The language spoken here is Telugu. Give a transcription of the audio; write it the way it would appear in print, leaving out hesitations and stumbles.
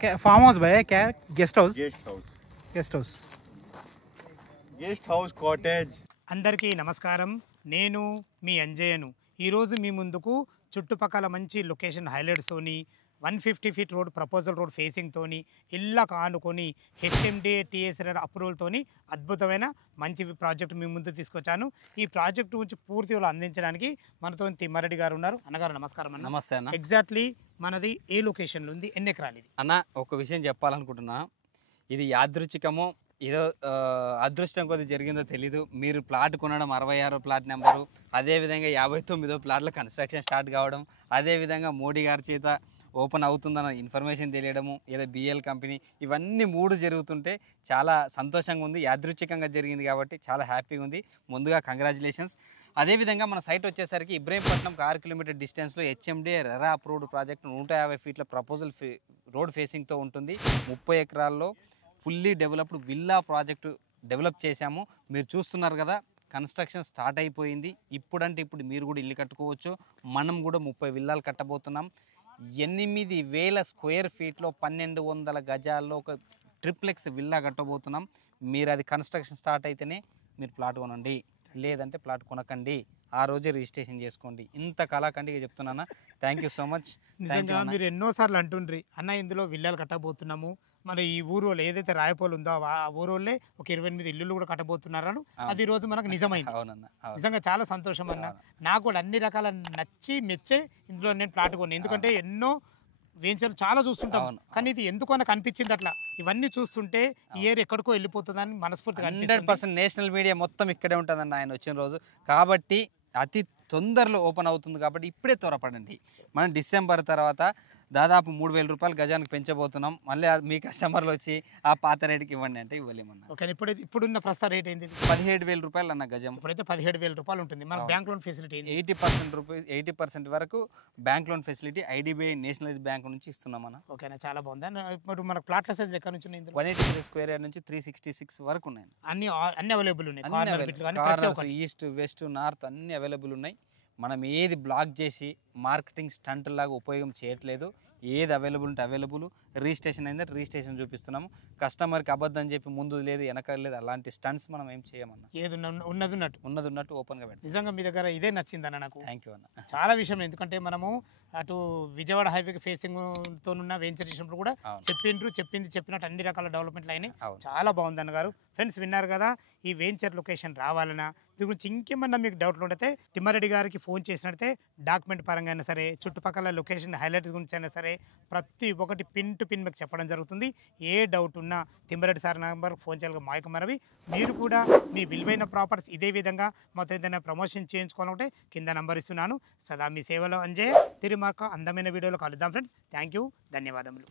क्या फार्म हाउस भाई क्या guest house guest house guest house cottage. అందరికీ నమస్కారం. నేను మీ అంజయ్యను ఈరోజు మీ ముందుకు చుట్టుపక్కల మంచి లొకేషన్ హైలైట్స్తోని 150 ఫీట్ రోడ్ ప్రపోజల్ రోడ్ ఫేసింగ్తోని ఇళ్ళకు ఆనుకొని హెచ్ఎండిఏ టీఎస్ఆర్ అప్రూవల్తోని అద్భుతమైన మంచి ప్రాజెక్ట్ మీ ముందు తీసుకొచ్చాను. ఈ ప్రాజెక్ట్ గురించి పూర్తిగా అందించడానికి మనతో తిమ్మారెడ్డి గారు ఉన్నారు. అన్నగారు నమస్కారం అన్న. నమస్తే అన్న. ఎగ్జాక్ట్లీ మనది ఏ లొకేషన్లో ఉంది, ఎన్ని ఎకరాలు ఇది? అన్న ఒక విషయం చెప్పాలనుకుంటున్నా. ఇది యాదృచ్ఛికమో ఏదో అదృష్టం కొద్ది జరిగిందో తెలీదు. మీరు ప్లాట్ కొనడం 66 ప్లాట్ నెంబరు, అదేవిధంగా 59వ ప్లాట్లో కన్స్ట్రక్షన్ స్టార్ట్ కావడం, అదేవిధంగా మోడీ గారి చేత ఓపెన్ అవుతుందన్న ఇన్ఫర్మేషన్ తెలియడము, ఏదో బిఎల్ కంపెనీ, ఇవన్నీ 3 జరుగుతుంటే చాలా సంతోషంగా ఉంది. యాదృచ్ఛికంగా జరిగింది కాబట్టి చాలా హ్యాపీగా ఉంది. ముందుగా కంగ్రాచులేషన్స్. అదేవిధంగా మన సైట్ వచ్చేసరికి ఇబ్రహీంపట్నంకి 6 కిలోమీటర్ డిస్టెన్స్లో హెచ్ఎండిఏ రెరా అప్రూవ్డ్ ప్రాజెక్ట్ 150 ఫీట్ల ప్రపోజల్ రోడ్ ఫేసింగ్తో ఉంటుంది. 30 ఎకరాల్లో fully developed villa project develop చేశాము. మీరు చూస్తున్నారు కదా, కన్స్ట్రక్షన్ స్టార్ట్ అయిపోయింది. ఇప్పుడంటే ఇప్పుడు మీరు కూడా ఇల్లు కట్టుకోవచ్చు. మనం కూడా 30 విల్లాలు కట్టబోతున్నాం. 8,000 స్క్వేర్ ఫీట్లో 1,200 గజాల్లో ఒక ట్రిప్లెక్స్ విల్లా కట్టబోతున్నాం. మీరు అది కన్స్ట్రక్షన్ స్టార్ట్ అయితేనే మీరు ప్లాట్ కొనండి, లేదంటే ప్లాట్ కొనకండి. ఆ రోజే రిజిస్ట్రేషన్ చేసుకోండి. ఇంత కళాఖండిగా చెప్తున్నానా. Thank you so much. నిజంగా మీరు ఎన్నోసార్లు అంటుండ్రి అన్న ఇందులో విల్లాలు కట్టబోతున్నాము, మన ఈ ఊరు వాళ్ళు ఏదైతే రాయపోలు ఉందో ఆ ఊరు వాళ్ళే ఒక 28 ఇల్లులు కూడా కట్టబోతున్నారని అది ఈ రోజు మనకు నిజమైంది. అవునన్న, నిజంగా చాలా సంతోషం అన్న. నాకు కూడా అన్ని రకాల నచ్చి మెచ్చే ఇందులో నేను ప్లాట్ కొన్నాను. ఎందుకంటే ఎన్నో వెంచర్లు చాలా చూస్తుంటాం, కానీ ఇది ఎందుకు నాకు అనిపించింది అట్లా. ఇవన్నీ చూస్తుంటే ఈ ఇయర్ ఎక్కడికో వెళ్ళిపోతుందని మనస్ఫూర్తిగా 100% నేషనల్ మీడియా మొత్తం ఇక్కడే ఉంటుందన్న ఆయన వచ్చిన రోజు. కాబట్టి అతి తొందరలో ఓపెన్ అవుతుంది కాబట్టి ఇప్పుడే త్వరపడండి. మనం డిసెంబర్ తర్వాత దాదాపు 3,000 రూపాయలు గజానికి పెంచబోతున్నాం. మళ్ళీ మీ కస్టమర్లు వచ్చి ఆ పాత రేటుకి ఇవ్వండి అంటే ఇవ్వలేమన్నా. ఓకే, ఇప్పుడున్న ప్రస్తుత రేట్ ఏంటి? 17,000 రూపాయలు అన్న గజం. ఇప్పుడైతే 17,000 రూపాయలు ఉంటుంది. మన బ్యాంక్ లోన్ ఫెసిలిటీ 80% వరకు bank loan facility IDBI nationalise bank నుంచి ఇస్తున్నాం అన్న. ఓకేనా, చాలా బాగుంది. ఇప్పుడు మనకు ప్లాట్ల సైజ్ ఎక్కడ నుంచి ఉన్నాయి? 183 స్క్వేర్ యార్డ్ నుంచి 366 వరకు ఉన్నాయి. అన్ని అవైలబుల్ ఉన్నాయి. ఈస్ట్ వెస్ట్ నార్త్ అన్ని అవైలబుల్ ఉన్నాయి. మనం ఏది బ్లాక్ చేసి మార్కెటింగ్ స్టంట్ లాగా ఉపయోగం చేయట్లేదు. ఏది అవైలబుల్ ఉంటే అవైలబుల్, రిజిస్ట్రేషన్ అయిందంటే రిజిస్ట్రేషన్ చూపిస్తున్నాము. కస్టమర్కి అబద్ధం చెప్పి ముందు లేదు వెనక లేదు అలాంటి స్టంట్స్ మనం ఏం చేయమన్నా. ఏది ఉన్నది ఉన్నట్టు ఓపెన్గా పెట్టాం. నిజంగా మీ దగ్గర ఇదే నచ్చిందన్న నాకు. థ్యాంక్ యూ అన్న. చాలా విషయం, ఎందుకంటే మనము అటు విజయవాడ హైవేకి ఫేసింగ్తో ఉన్న వెంచర్ చేసినప్పుడు కూడా చెప్పినట్టు అన్ని రకాల డెవలప్మెంట్లు అయినాయి. చాలా బాగుంది అన్నగారు. ఫ్రెండ్స్ విన్నారు కదా, ఈ వెంచర్ లొకేషన్ రావాలన్నా దీని గురించి ఇంకేమన్నా మీకు డౌట్లు ఉంటే తిమ్మారెడ్డి గారికి ఫోన్ చేసినట్టే డాక్యుమెంట్ పరంగా అయినా సరే, చుట్టుపక్కల లొకేషన్ హైలైట్స్ గురించి అయినా సరే ప్రతి ఒక్కటి పిన్ టు పిన్ మీకు చెప్పడం జరుగుతుంది. ఏ డౌట్ ఉన్నా తిమ్మారెడ్డి సార్ నెంబర్ ఫోన్ చేయాలి. మాయకు మనవి, మీరు కూడా మీ విలువైన ప్రాపర్టీస్ ఇదే విధంగా మొత్తం ఏదైనా ప్రమోషన్ చేయించుకోవాలంటే కింద నంబర్ ఇస్తున్నాను. సదా మీ సేవలో అంజయ్య. తిరిగి అందమైన వీడియోలో కలుద్దాం ఫ్రెండ్స్. థ్యాంక్ యూ, ధన్యవాదములు.